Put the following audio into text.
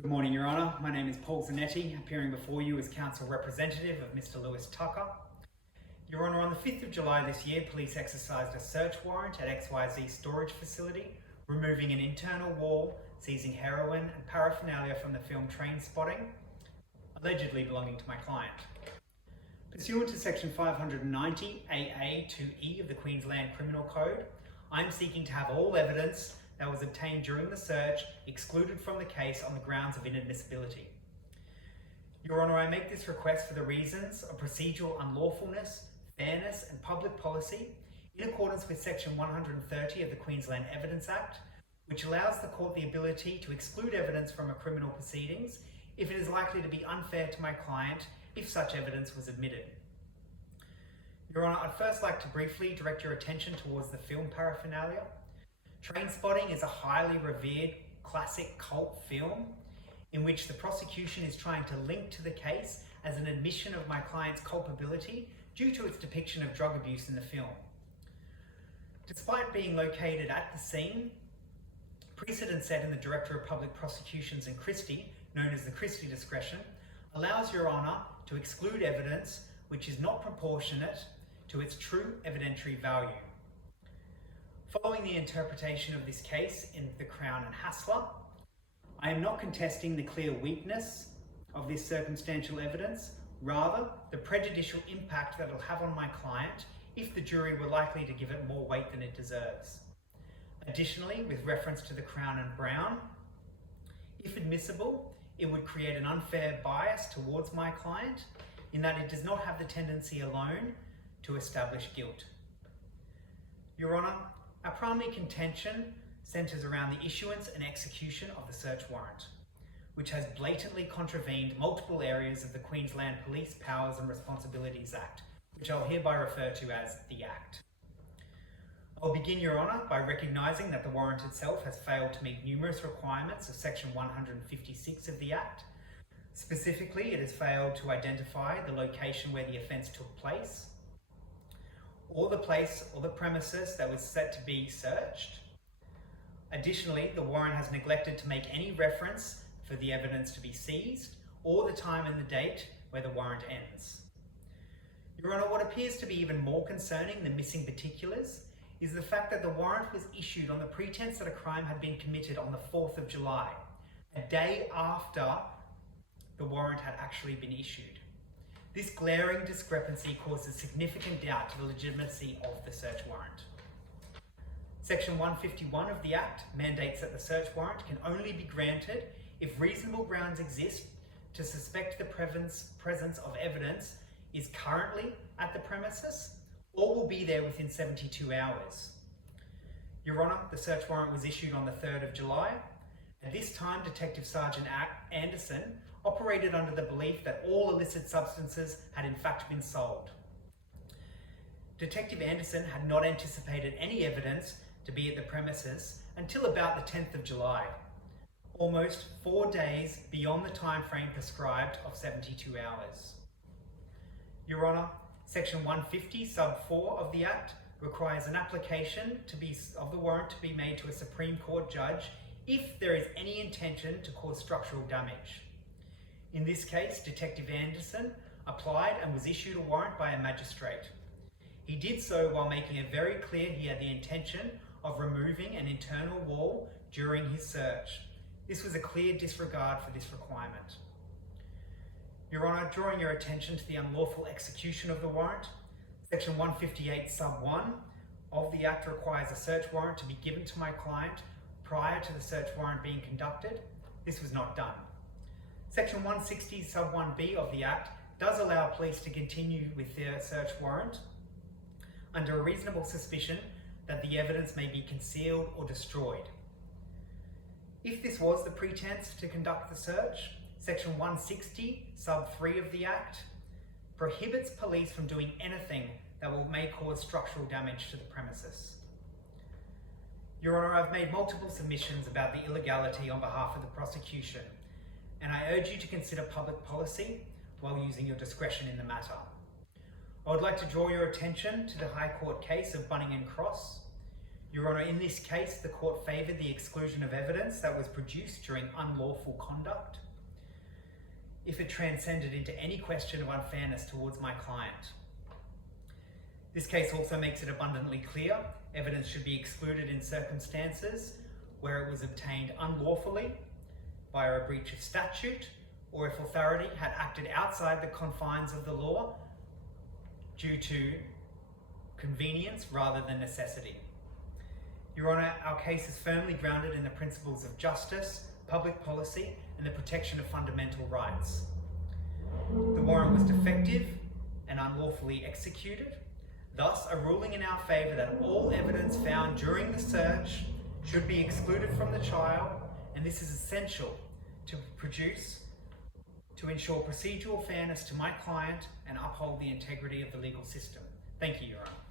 Good morning, Your Honour. My name is Paul Zanetti, appearing before you as counsel representative of Mr. Lewis Tucker. Your Honour, on the 5th of July this year, police exercised a search warrant at XYZ storage facility, removing an internal wall, seizing heroin and paraphernalia from the film Trainspotting, allegedly belonging to my client. Pursuant to section 590 AA 2E of the Queensland Criminal Code, I am seeking to have all evidence that was obtained during the search excluded from the case on the grounds of inadmissibility. Your Honour, I make this request for the reasons of procedural unlawfulness, fairness and public policy in accordance with section 130 of the Queensland Evidence Act, which allows the court the ability to exclude evidence from a criminal proceedings if it is likely to be unfair to my client if such evidence was admitted. Your Honour, I'd first like to briefly direct your attention towards the film paraphernalia. Trainspotting is a highly revered classic cult film in which the prosecution is trying to link to the case as an admission of my client's culpability due to its depiction of drug abuse in the film. Despite being located at the scene, precedent set in the Director of Public Prosecutions in Christie, known as the Christie discretion, allows Your Honour to exclude evidence which is not proportionate to its true evidentiary value. Following the interpretation of this case in the Crown and Hassler, I am not contesting the clear weakness of this circumstantial evidence, rather the prejudicial impact that it will have on my client if the jury were likely to give it more weight than it deserves. Additionally, with reference to the Crown and Brown, if admissible, it would create an unfair bias towards my client in that it does not have the tendency alone to establish guilt. Your Honour, our primary contention centres around the issuance and execution of the search warrant, which has blatantly contravened multiple areas of the Queensland Police Powers and Responsibilities Act, which I'll hereby refer to as the Act. I'll begin, Your Honour, by recognising that the warrant itself has failed to meet numerous requirements of section 156 of the Act. Specifically, it has failed to identify the location where the offence took place, or the place or the premises that was set to be searched. Additionally, the warrant has neglected to make any reference for the evidence to be seized or the time and the date where the warrant ends. Your Honour, what appears to be even more concerning than missing particulars is the fact that the warrant was issued on the pretense that a crime had been committed on the 4th of July, a day after the warrant had actually been issued. This glaring discrepancy causes significant doubt to the legitimacy of the search warrant. Section 151 of the Act mandates that the search warrant can only be granted if reasonable grounds exist to suspect the presence of evidence is currently at the premises or will be there within 72 hours. Your Honour, the search warrant was issued on the 3rd of July. At this time, Detective Sergeant Anderson operated under the belief that all illicit substances had in fact been sold. Detective Anderson had not anticipated any evidence to be at the premises until about the 10th of July, almost 4 days beyond the time frame prescribed of 72 hours. Your Honour, section 150 sub 4 of the Act requires an application of the warrant to be made to a Supreme Court judge if there is any intention to cause structural damage. In this case, Detective Anderson applied and was issued a warrant by a magistrate. He did so while making it very clear he had the intention of removing an internal wall during his search. This was a clear disregard for this requirement. Your Honour, drawing your attention to the unlawful execution of the warrant, section 158 sub 1 of the Act requires a search warrant to be given to my client prior to the search warrant being conducted. This was not done. Section 160 sub 1b of the Act does allow police to continue with their search warrant under a reasonable suspicion that the evidence may be concealed or destroyed. If this was the pretense to conduct the search, section 160 sub 3 of the Act prohibits police from doing anything that may cause structural damage to the premises. Your Honour, I've made multiple submissions about the illegality on behalf of the prosecution, and I urge you to consider public policy while using your discretion in the matter. I would like to draw your attention to the High Court case of Bunning and Cross. Your Honour, in this case, the court favoured the exclusion of evidence that was produced during unlawful conduct if it transcended into any question of unfairness towards my client. This case also makes it abundantly clear evidence should be excluded in circumstances where it was obtained unlawfully via a breach of statute, or if authority had acted outside the confines of the law due to convenience rather than necessity. Your Honour, our case is firmly grounded in the principles of justice, public policy, and the protection of fundamental rights. The warrant was defective and unlawfully executed. Thus, a ruling in our favour that all evidence found during the search should be excluded from the trial, and this is essential to ensure procedural fairness to my client and uphold the integrity of the legal system. Thank you, Your Honour.